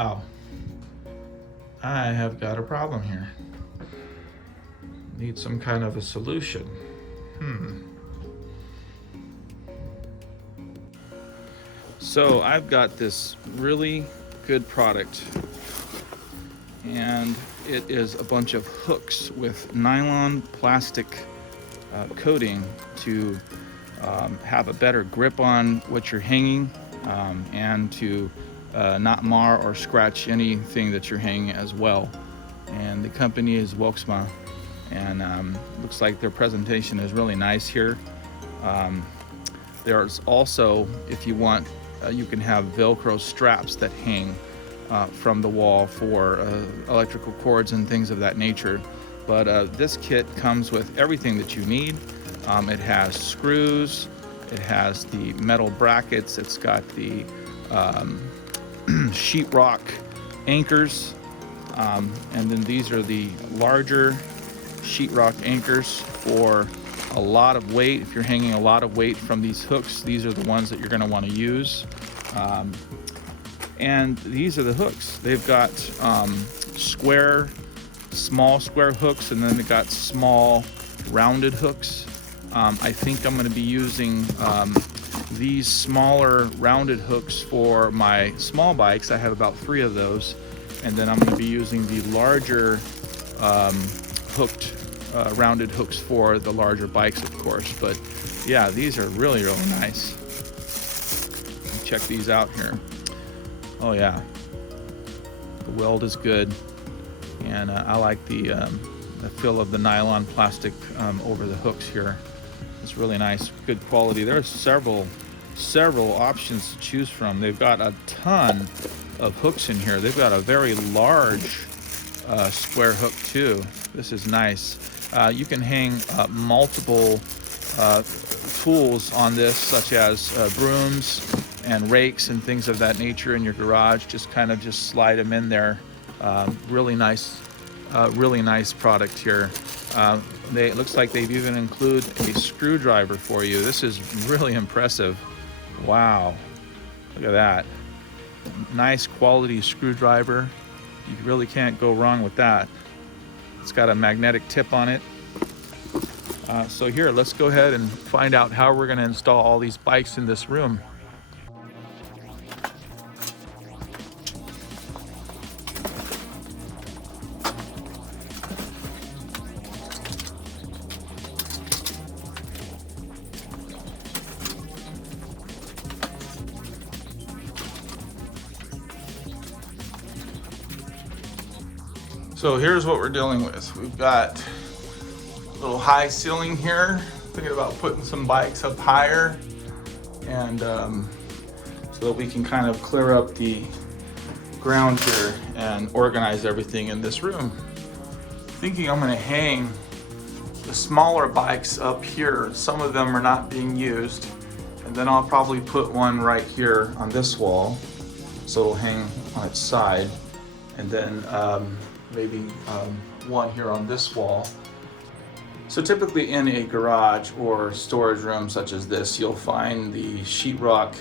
Wow, I have got a problem here. Need some kind of a solution. So I've got this really good product, and it is a bunch of hooks with nylon plastic coating to have a better grip on what you're hanging, and to not mar or scratch anything that you're hanging as well. And the company is WOXMA, and looks like their presentation is really nice here. There's also, if you want, you can have Velcro straps that hang from the wall for electrical cords and things of that nature. But this kit comes with everything that you need. It has screws, it has the metal brackets, it's got the sheetrock anchors, and then these are the larger sheetrock anchors for a lot of weight. If you're hanging a lot of weight from these hooks, these are the ones that you're going to want to use. And these are the hooks. They've got small square hooks, and then they've got small rounded hooks. I think I'm going to be using these smaller rounded hooks for my small bikes. I have about 3 of those, and then I'm going to be using the larger rounded hooks for the larger bikes, of course. But yeah, these are really nice. Check these out here. Oh yeah, the weld is good, and I like the feel of the nylon plastic over the hooks here. It's really nice, good quality. There are several options to choose from. They've got a ton of hooks in here. They've got a very large square hook too. This is nice. You can hang multiple tools on this, such as brooms and rakes and things of that nature in your garage. Just slide them in there. Really nice product here. It looks like they've even include a screwdriver for you. This is really impressive. Wow, look at that. Nice quality screwdriver. You really can't go wrong with that. It's got a magnetic tip on it. So here, let's go ahead and find out how we're going to install all these bikes in this room. So here's what we're dealing with. We've got a little high ceiling here. Thinking about putting some bikes up higher, and so that we can kind of clear up the ground here and organize everything in this room. Thinking I'm going to hang the smaller bikes up here. Some of them are not being used, and then I'll probably put one right here on this wall, so it'll hang on its side, and then maybe one here on this wall. So typically in a garage or storage room such as this, you'll find the sheetrock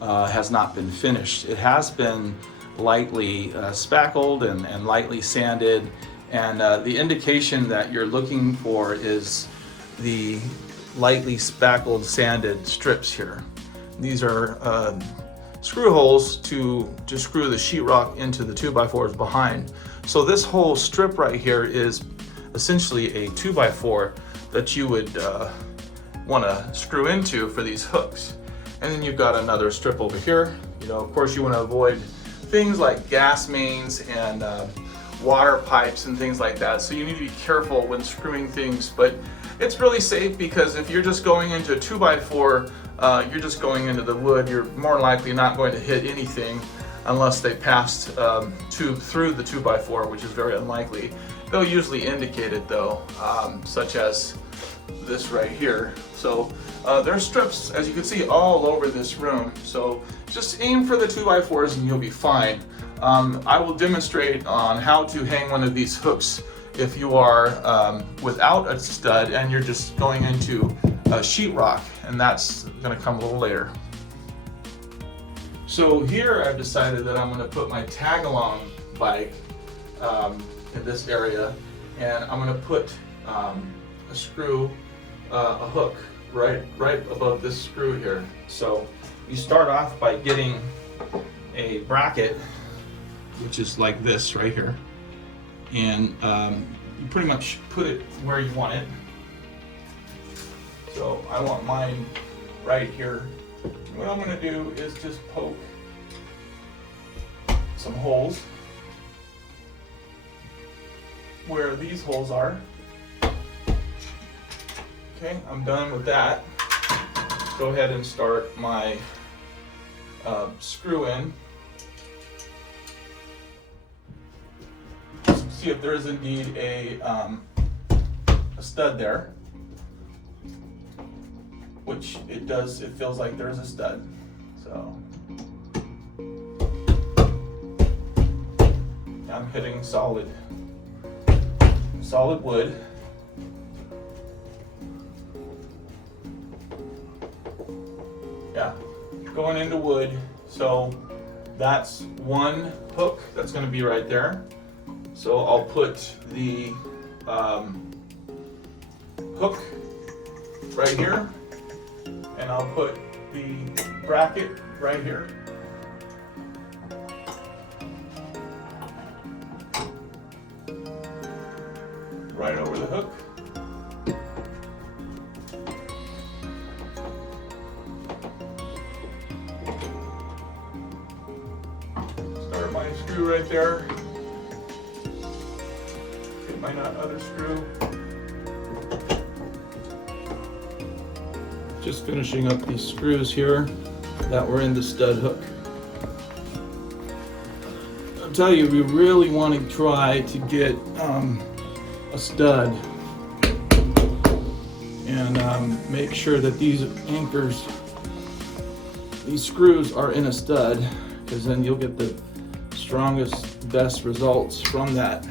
has not been finished. It has been lightly spackled and lightly sanded, and the indication that you're looking for is the lightly spackled sanded strips here. These are screw holes to screw the sheetrock into the 2x4s behind. So this whole strip right here is essentially a 2x4 that you would want to screw into for these hooks. And then you've got another strip over here. You know, of course, you want to avoid things like gas mains and water pipes and things like that. So you need to be careful when screwing things, but it's really safe, because if you're just going into a 2x4, you're just going into the wood. You're more likely not going to hit anything unless they passed through the 2x4, which is very unlikely. They'll usually indicate it though, such as this right here. So there's strips, as you can see, all over this room. So just aim for the 2x4s and you'll be fine. I will demonstrate on how to hang one of these hooks if you are without a stud and you're just going into a sheetrock, and that's going to come a little later. So here I've decided that I'm going to put my tag-along bike in this area, and I'm going to put a screw, a hook right above this screw here. So you start off by getting a bracket, which is like this right here, and you pretty much put it where you want it. So I want mine right here. What I'm going to do is just poke some holes where these holes are. Okay, I'm done with that. Go ahead and start my screw in. See if there is indeed a stud there, which it does. It feels like there's a stud. So I'm hitting solid wood. Yeah, going into wood. So that's one hook that's going to be right there. So I'll put the hook right here, and I'll put the bracket right here. Right over the hook. Start my screw right there. Get my other screw. Just finishing up these screws here that were in the stud hook. I'll tell you, we really want to try to get a stud and make sure that these anchors, these screws are in a stud, because then you'll get the strongest, best results from that.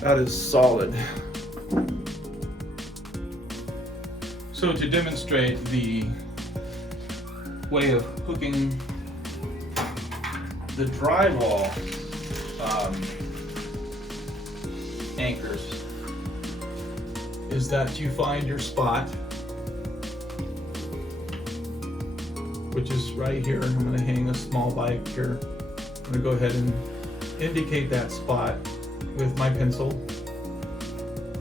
That is solid. So to demonstrate the way of hooking the drywall anchors is that you find your spot, which is right here. I'm going to hang a small bike here. I'm going to go ahead and indicate that spot with my pencil.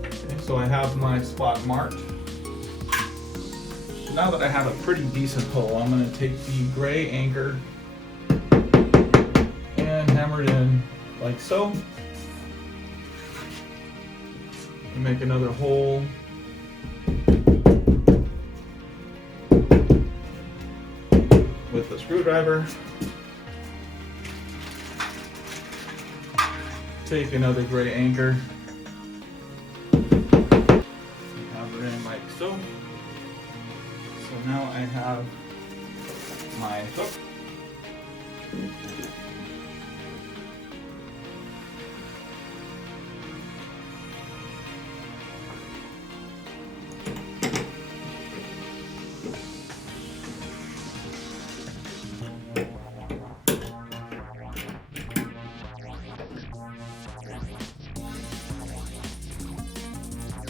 Okay, so I have my spot marked. So now that I have a pretty decent hole, I'm going to take the gray anchor and hammer it in like so. And make another hole. With the screwdriver. Take another gray anchor. Hammer in like so. So now I have my hook.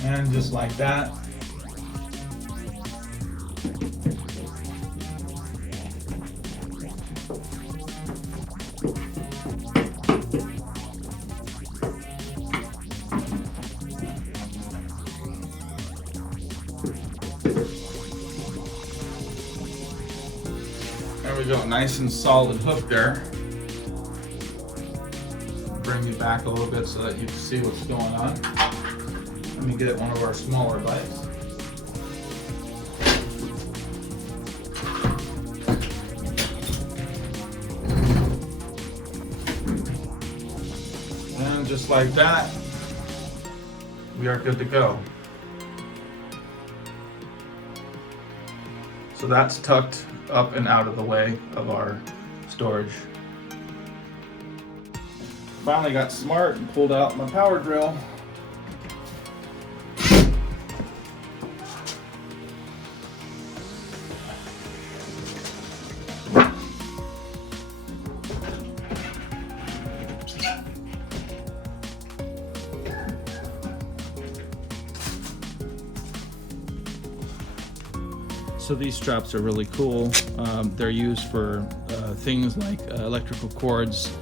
And just like that. There we go, nice and solid hook there. Bring you back a little bit so that you can see what's going on. Let me get one of our smaller bikes. And just like that, we are good to go. So that's tucked up and out of the way of our storage. Finally got smart and pulled out my power drill. So these straps are really cool. They're used for things like electrical cords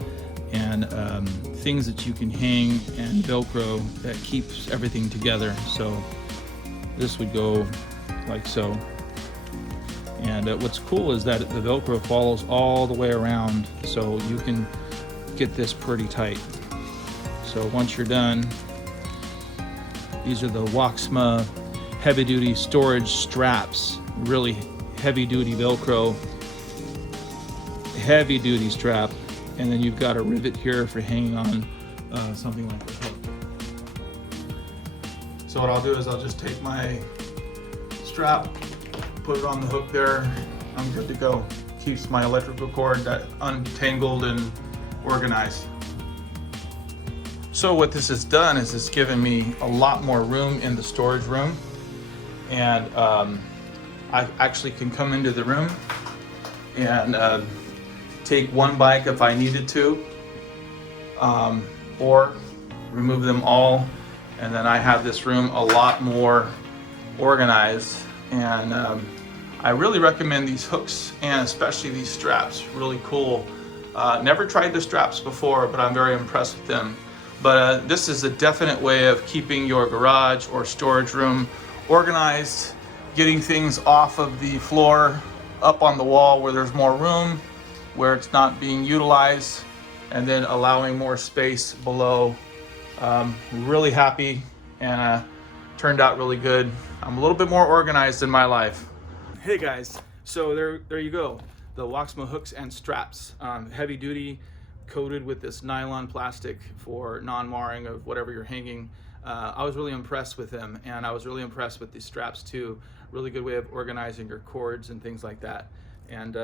and things that you can hang and Velcro that keeps everything together. So this would go like so. And what's cool is that the Velcro follows all the way around, so you can get this pretty tight. So once you're done, these are the WOXMA heavy duty storage straps. Really heavy duty Velcro, heavy duty strap. And then you've got a rivet here for hanging on something like a hook. So what I'll do is I'll just take my strap, put it on the hook there. I'm good to go. Keeps my electrical cord that untangled and organized. So what this has done is it's given me a lot more room in the storage room, and I actually can come into the room and take one bike if I needed to, or remove them all, and then I have this room a lot more organized. And I really recommend these hooks and especially these straps. Really cool. Never tried the straps before, but I'm very impressed with them. But this is a definite way of keeping your garage or storage room organized, getting things off of the floor, up on the wall where there's more room, where it's not being utilized, and then allowing more space below. Really happy, and turned out really good. I'm a little bit more organized in my life. Hey guys, so there you go. The WOXMA hooks and straps, heavy duty, coated with this nylon plastic for non-marring of whatever you're hanging. I was really impressed with them, and I was really impressed with these straps too. Really good way of organizing your cords and things like that. And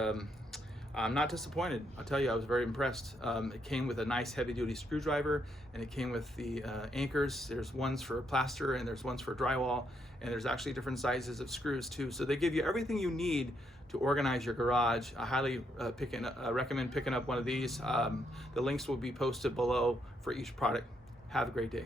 I'm not disappointed. I'll tell you, I was very impressed. It came with a nice heavy-duty screwdriver, and it came with the anchors. There's ones for plaster, and there's ones for drywall, and there's actually different sizes of screws too. So they give you everything you need to organize your garage. I highly recommend picking up one of these. The links will be posted below for each product. Have a great day.